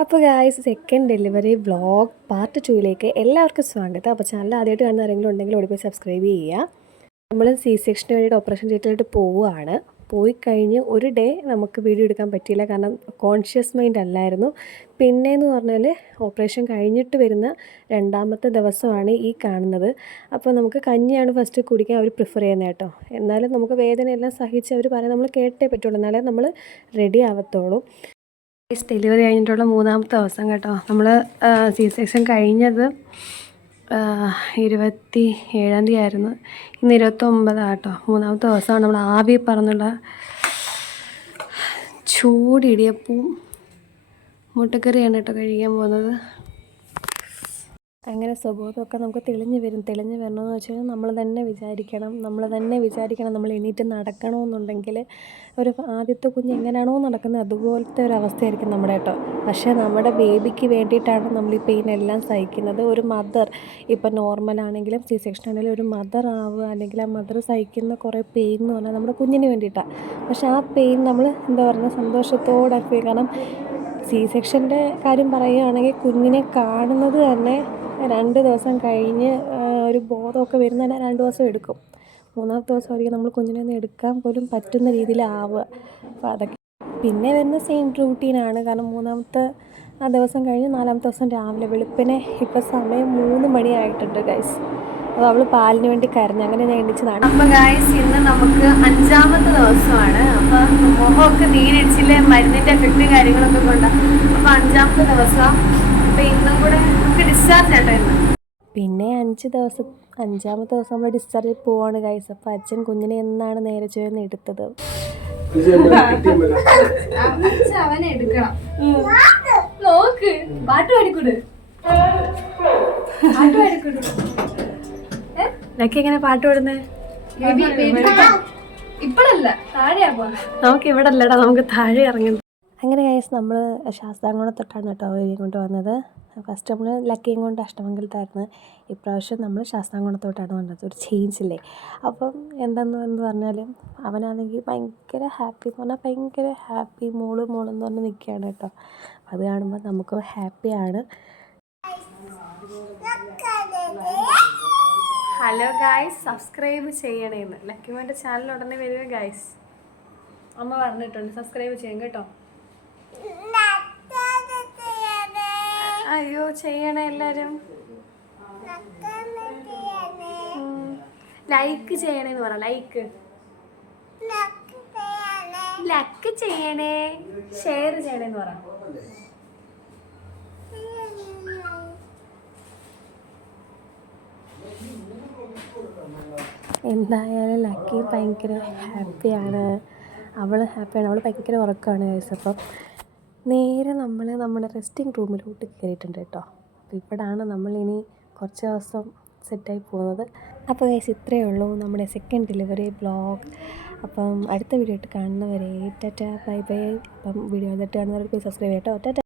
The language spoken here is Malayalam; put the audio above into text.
അപ്പോൾ guys second delivery vlog part 2ലേക്ക് എല്ലാവർക്കും സ്വാഗതം. അപ്പോൾ ചാനൽ ആദ്യമായിട്ട് കാണുന്ന ആരെങ്കിലും ഉണ്ടെങ്കിൽ ഓടിപ്പോയി സബ്സ്ക്രൈബ് ചെയ്യുക. നമ്മൾ C-സെക്ഷന് വേണ്ടിയിട്ട് ഓപ്പറേഷൻ തിയേറ്ററിലോട്ട് പോവുകയാണ്. പോയി കഴിഞ്ഞ് ഒരു ഡേ നമുക്ക് വീഡിയോ എടുക്കാൻ പറ്റിയില്ല, കാരണം കോൺഷ്യസ് മൈൻഡ് അല്ലായിരുന്നു. പിന്നെയെന്ന് പറഞ്ഞാൽ ഓപ്പറേഷൻ കഴിഞ്ഞിട്ട് വരുന്ന രണ്ടാമത്തെ ദിവസമാണ് ഈ കാണുന്നത്. അപ്പോൾ നമുക്ക് കഞ്ഞിയാണ് ഫസ്റ്റ് കുടിക്കാൻ അവർ പ്രിഫർ ചെയ്യുന്നത് കേട്ടോ. എന്നാലും നമുക്ക് വേദനയെല്ലാം സഹിച്ച് അവർ പറയാൻ നമ്മൾ കേട്ടേ പറ്റുള്ളൂ, എന്നാലേ നമ്മൾ റെഡി ആവത്തുള്ളൂ. ഡെലിവറി കഴിഞ്ഞിട്ടുള്ള മൂന്നാമത്തെ ദിവസം കേട്ടോ. നമ്മൾ C-സെക്ഷൻ കഴിഞ്ഞത് 27-ാം തീയതി ആയിരുന്നു. ഇന്ന് 29 കേട്ടോ. മൂന്നാമത്തെ ദിവസമാണ്. നമ്മൾ ആവി പറന്നുള്ള ചൂടിടിയപ്പവും മുട്ടക്കറിയാണ് കേട്ടോ കഴിക്കാൻ പോകുന്നത്. അങ്ങനെ സ്വബോധമൊക്കെ നമുക്ക് തെളിഞ്ഞ് വരണമെന്ന് വെച്ചാൽ നമ്മൾ തന്നെ വിചാരിക്കണം നമ്മൾ എണീറ്റ് നടക്കണമെന്നുണ്ടെങ്കിൽ ഒരു ആദ്യത്തെ കുഞ്ഞ് എങ്ങനെയാണോ നടക്കുന്നത് അതുപോലത്തെ ഒരു അവസ്ഥയായിരിക്കും നമ്മുടെ കേട്ടോ. പക്ഷേ നമ്മുടെ ബേബിക്ക് വേണ്ടിയിട്ടാണ് നമ്മൾ ഈ പെയിൻ എല്ലാം സഹിക്കുന്നത്. ഒരു മദർ ഇപ്പോൾ നോർമലാണെങ്കിലും C-സെക്ഷൻ ആണെങ്കിലും ഒരു മദർ ആവുക, അല്ലെങ്കിൽ ആ മദർ സഹിക്കുന്ന കുറേ പെയിൻ എന്ന് പറഞ്ഞാൽ നമ്മുടെ കുഞ്ഞിന് വേണ്ടിയിട്ടാണ്. പക്ഷേ ആ പെയിൻ നമ്മൾ എന്താ പറയുക സന്തോഷത്തോടെ ഫീൽ, കാരണം C-സെക്ഷൻ്റെ കാര്യം പറയുകയാണെങ്കിൽ കുഞ്ഞിനെ കാണുന്നത് തന്നെ 2 ദിവസം കഴിഞ്ഞ് ഒരു ബോധമൊക്കെ വരുന്ന തന്നെ 2 ദിവസം എടുക്കും. മൂന്നാമത്തെ ദിവസമായിരിക്കും നമ്മൾ കുഞ്ഞിനെ ഒന്ന് എടുക്കാൻ പോലും പറ്റുന്ന രീതിയിലാവുക. അപ്പോൾ അതൊക്കെ പിന്നെ വരുന്ന സെയിം റൂട്ടീനാണ്. കാരണം മൂന്നാമത്തെ ആ ദിവസം കഴിഞ്ഞ് 4ാമത്തെ ദിവസം രാവിലെ വെളുപ്പിനെ ഇപ്പോൾ സമയം 3 മണിയായിട്ടുണ്ട് ഗൈസ്. അപ്പോൾ അവൾ പാലിന് വേണ്ടി കരഞ്ഞു, അങ്ങനെ ഞാൻ എണ്ണിച്ചതാണ്. അപ്പോൾ ഗൈസ് ഇന്ന് നമുക്ക് 5ാമത്തെ ദിവസമാണ്. അപ്പോൾ മുഖമൊക്കെ നീരടിച്ചില്ലേ മരുന്നിൻ്റെ എഫക്റ്റും കാര്യങ്ങളൊക്കെ കൊണ്ടാണ്. അപ്പോൾ 5ാമത്തെ ദിവസം. അപ്പോൾ ഇന്നും കൂടെ നമുക്ക് ഡിസ്ചാർജ് ആട്ടോ ഇന്ന്. പിന്നെ 5ാമത്തെ ദിവസം നമ്മൾ ഡിസ്ചാർജ് പോവാണ് ഗൈസ്. അപ്പോൾ അച്ഛൻ കുഞ്ഞിനെ എന്നാണ് നേരെ ചേർന്ന് എടുത്തത്. അവനെ എടുക്കണം. നോക്ക് പാട്ട് പാടിക്കൂട്. ലക്കി എങ്ങനെ പാട്ട് പാടുന്നേ? ഇപ്പഴല്ല, താഴെയാ പോവാ. നമുക്ക് ഇവിടെ അല്ലടാ, നമുക്ക് താഴെ ഇറങ്ങി. അങ്ങനെ ഗൈസ് നമ്മൾ ശാസ്താംകോണത്തൊട്ടാണ് കേട്ടോ വീഡിയോ കൊണ്ട് വന്നത്. ഫസ്റ്റ് നമ്മൾ ലക്കിയും കൊണ്ട് അഷ്ടമംഗലത്തായിരുന്നു. ഇപ്രാവശ്യം നമ്മൾ ശാസ്താംകോണത്തോട്ടാണ് വന്നത്. ഒരു ചേഞ്ചില്ലേ. അപ്പം എന്താണെന്ന് പറഞ്ഞാലും അവനാണെങ്കിൽ ഭയങ്കര ഹാപ്പി എന്ന് പറഞ്ഞാൽ ഭയങ്കര ഹാപ്പി മോളെന്ന് പറഞ്ഞ് നിൽക്കുകയാണ് കേട്ടോ. അത് കാണുമ്പോൾ നമുക്ക് ഹാപ്പിയാണ്. ഹലോ ഗായ്സ്, സബ്സ്ക്രൈബ് ചെയ്യണേന്ന് ലക്കിമോൻ്റെ ചാനൽ ഉടനെ വരിക ഗായ്സ്. അമ്മ പറഞ്ഞിട്ടുണ്ട് സബ്സ്ക്രൈബ് ചെയ്യും കേട്ടോ. അയ്യോ ചെയ്യണേ എല്ലാവരും. ലൈക്ക് ചെയ്യണേന്ന് പറ. ലൈക്ക് ചെയ്യണേ, ഷെയർ ചെയ്യണേന്ന് പറ. എന്തായാലും ലക്കി ഭയങ്കര ഹാപ്പിയാണ്. അവൾ ഭയങ്കര ഉറക്കമാണ് ഗൈസ്. അപ്പം നേരെ നമ്മൾ നമ്മുടെ റെസ്റ്റിംഗ് റൂമിലോട്ട് കയറിയിട്ടുണ്ട് കേട്ടോ. അപ്പോൾ ഇവിടാണ് നമ്മളിനി കുറച്ച് ദിവസം സെറ്റായി പോകുന്നത്. അപ്പോൾ ഗൈസ് ഇത്രയേ ഉള്ളൂ നമ്മുടെ സെക്കൻഡ് ഡെലിവറി വ്ളോഗ്. അപ്പം അടുത്ത വീഡിയോ ആയിട്ട് കാണുന്നവരെ ടാറ്റാ ബൈ ബൈ. അപ്പം വീഡിയോ ആയിട്ട് കാണുന്നവർക്ക് സബ്സ്ക്രൈബ് ചെയ്യട്ടോ. ടാറ്റാ.